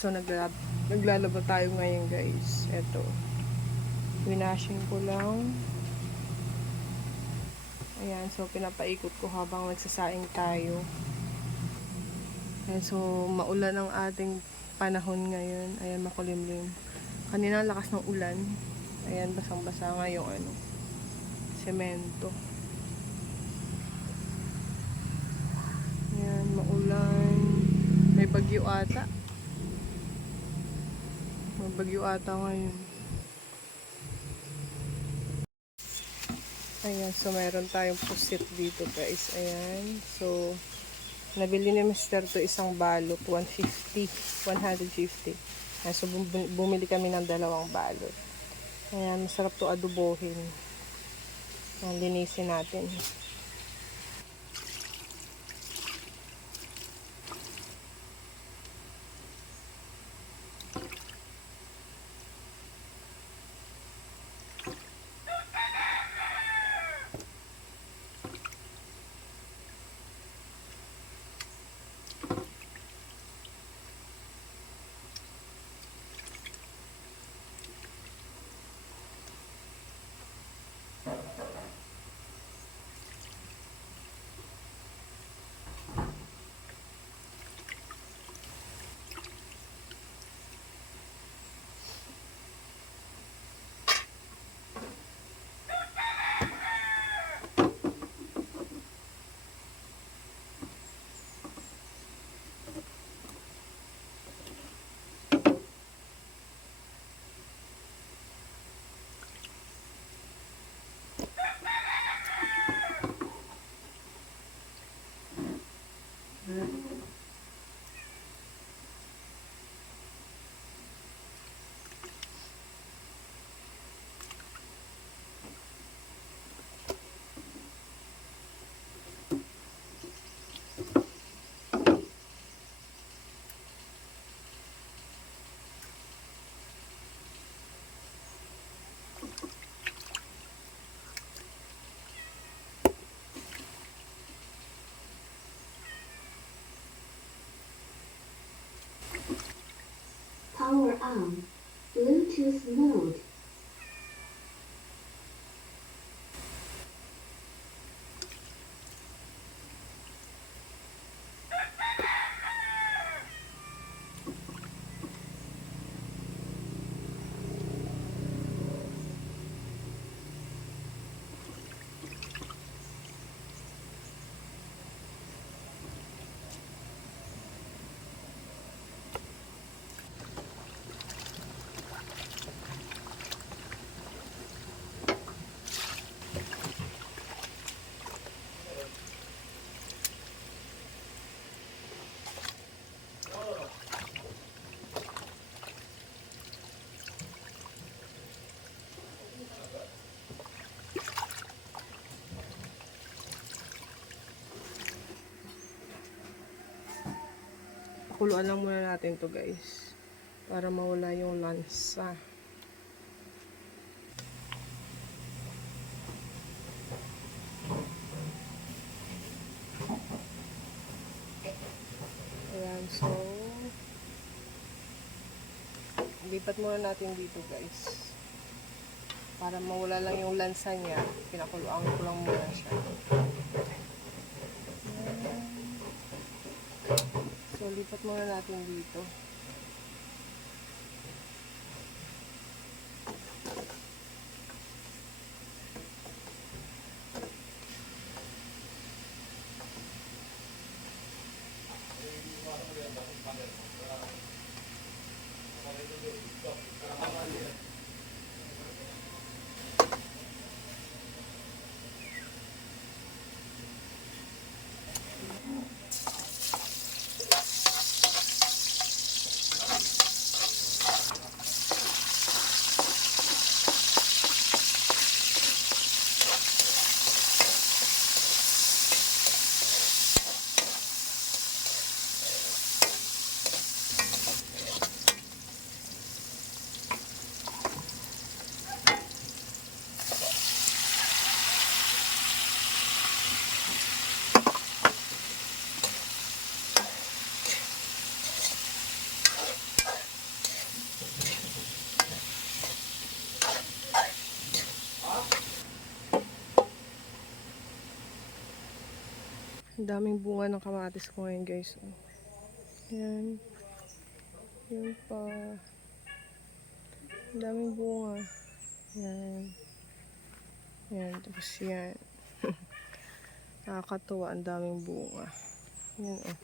So, naglalaba tayo ngayon, guys. Eto. Winashing ko lang. Ayan. So, pinapaikot ko habang nagsasaing tayo. Ayan. So, maulan ang ating panahon ngayon. Ayan, makulimlim. Kanina lakas ng ulan. Ayan, basang-basa nga yung semento. Ayan, maulan. May bagyo ata. May bagyo ata ngayon. Ayan, so meron tayong pusit dito, guys. Ayan. So, nabili ni Mr. to isang balot, 150. Ayan, so bumili kami ng dalawang balot. Ayan, masarap to adobohin. Ayan, linisin natin. Power on. Bluetooth mode. Pakuluan lang muna natin to, guys. Para mawala yung lansa. Ayan, so lipat muna natin dito, guys. Para mawala lang yung lansa niya, pinakuluan ko lang muna siya. So, lipat muna natin dito. Ang daming bunga ng kamatis ko ngayon, guys. Oh. Yan. Yan pa. Ang daming bunga. Yan. Yan. Tapos yan. Nakakatuwa. Ang daming bunga. Yan, oh.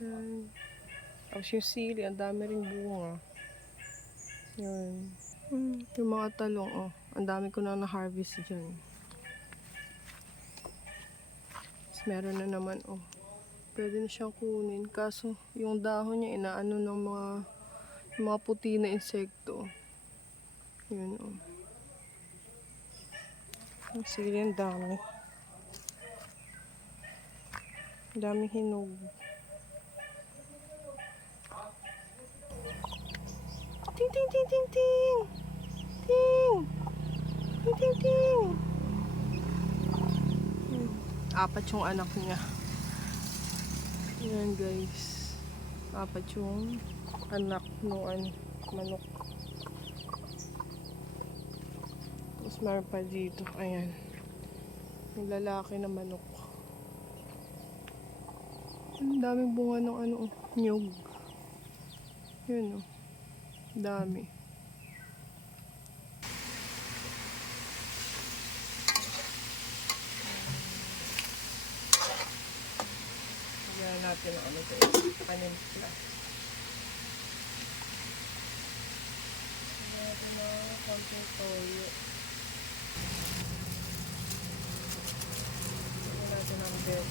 Yan. Tapos yung sili, ang dami ring bunga. Yan. Yung mga talong, oh. Ang dami ko na na-harvest dyan. Tapos meron na naman, oh. Pwede na siyang kunin. Kaso, yung dahon niya, inaano ng mga puti na insekto. Yun, oh. Ang sili, ang dami. Ang daming hinog. Ting, ting, ting, ting, ting! Ting! Ting, ting, ting! Apat yung anak niya. Yan, guys. Apat yung anak ng manok. Tapos meron pa dito. Ayan. Yung lalaki na manok. Ang daming bunga ng nyug. Yun, oh. Dami. Lagyan natin ang ito. Panimpla. Lagyan natin ang konting toyo. Lagyan natin ang veg.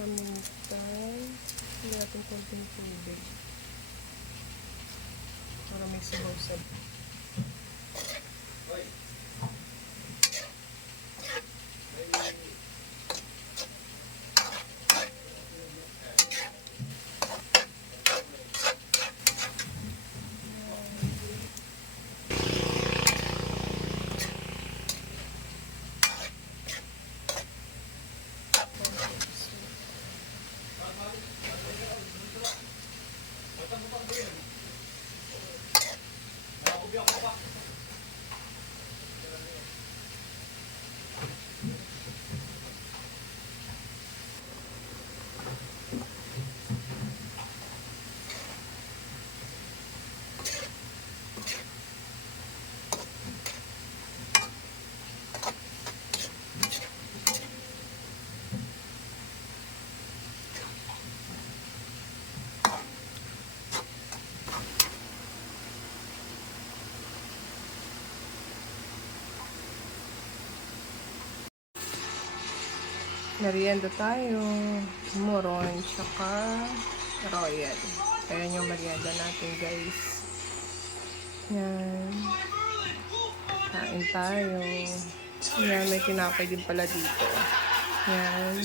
Paminta. Lagyan natin konting tubig. Para may sabaw-sabaw. Merienda tayo. Moron, tsaka royal. Ayan yung merienda natin, guys. Yan. Kain tayo. Yan, may tinapay din pala dito. Yan.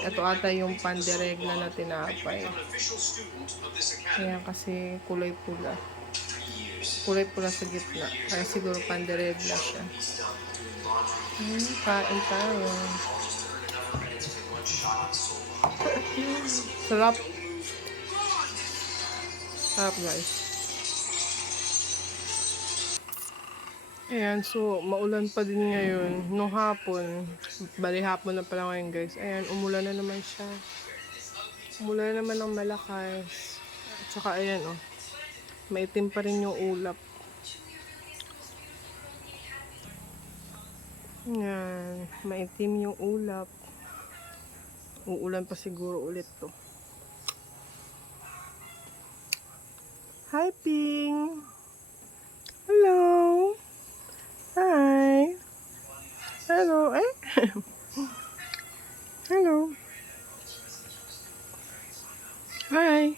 Ito ata yung panderegla na tinapay. Ayan, kasi kulay pula. Kulay pula sa gitna. Kaya siguro panderegla siya. Kain tayo. Sarap. Sarap, guys. Ayan, so maulan pa din ngayon. Nung hapon, bali hapon na pala ngayon, guys. Ayan, umulan na naman siya. Umulan na naman ng malakas. At saka ayan, oh. Maitim pa rin yung ulap. Yan, maitim yung ulap. Uulan pa siguro ulit to. Hi, Ping! Hello! Hi! Hello! Eh? Hello! Hi!